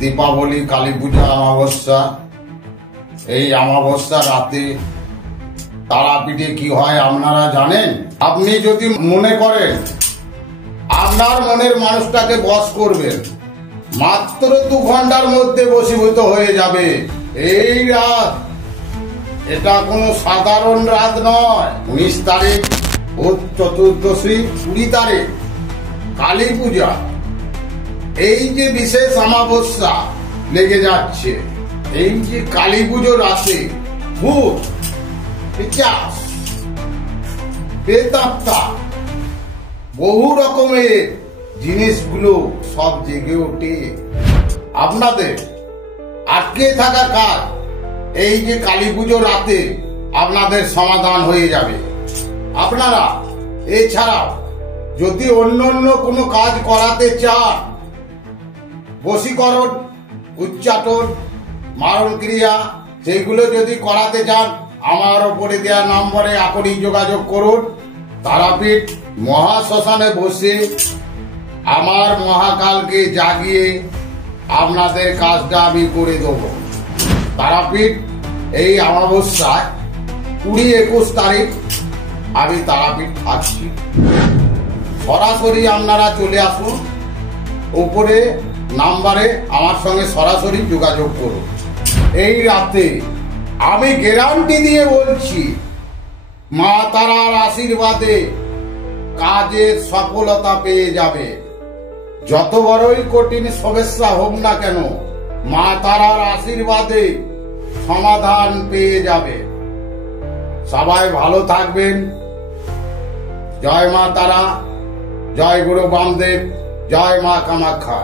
দীপাবলি, কালী পূজা, অমাবস্যা। এই অমাবস্যা রাতে তারাপীঠে কি হয় আপনারা জানেন? আপনি যদি মনে করেন আপনার মনের মানুষটাকে বশ করবেন, মাত্র 2 ঘন্টার মধ্যে বশীভূত হয়ে যাবে। এই রাত, এটা কোনো সাধারণ রাত নয়। 19 তারিখ ও চতুর্দশী, 20 তারিখ কালী পূজা। এই যে বিশেষ অমাবস্যা লেগে যাচ্ছে, এই যে কালী পুজো রাতে ভূত, পিশাচ, প্রেতাত্মা, বহু রকমের জিনিসগুলো সব জেগে ওঠে। আপনাদের আটকে থাকা কাজ এই যে কালী পুজো রাতে আপনাদের সমাধান হয়ে যাবে। আপনারা এছাড়াও যদি অন্য কোনো কাজ করাতে চান, বশীকরণ, উচ্চাটন, মারণ ক্রিয়া, সেইগুলো যদি করাতে চান, আমার ওপরে দেওয়া নম্বরে এখনই যোগাযোগ করুন। তারাপীঠ মহাশ্মশানে বসে আমার মহাকালকে জাগিয়ে আপনাদের কাজটা আমি করে দেব। তারাপীঠ এই অমাবস্যায় 20-21 তারিখ আমি তারাপীঠ থাকছি। সরাসরি আপনারা চলে আসুন, উপরে নাম্বারে আমার সঙ্গে সরাসরি যোগাযোগ করুন। এই রাতে আমি গ্যারান্টি দিয়ে বলছি, মা তারার আশীর্বাদে কাজের সফলতা পেয়ে যাবে। যত বড়ই কঠিন সমস্যা হোক না কেন, মা তারার আশীর্বাদে সমাধান পেয়ে যাবে। সবাই ভালো থাকবেন। জয় মা তারা, জয় গুরু বামদেব, জয় মা কামাখ্যা।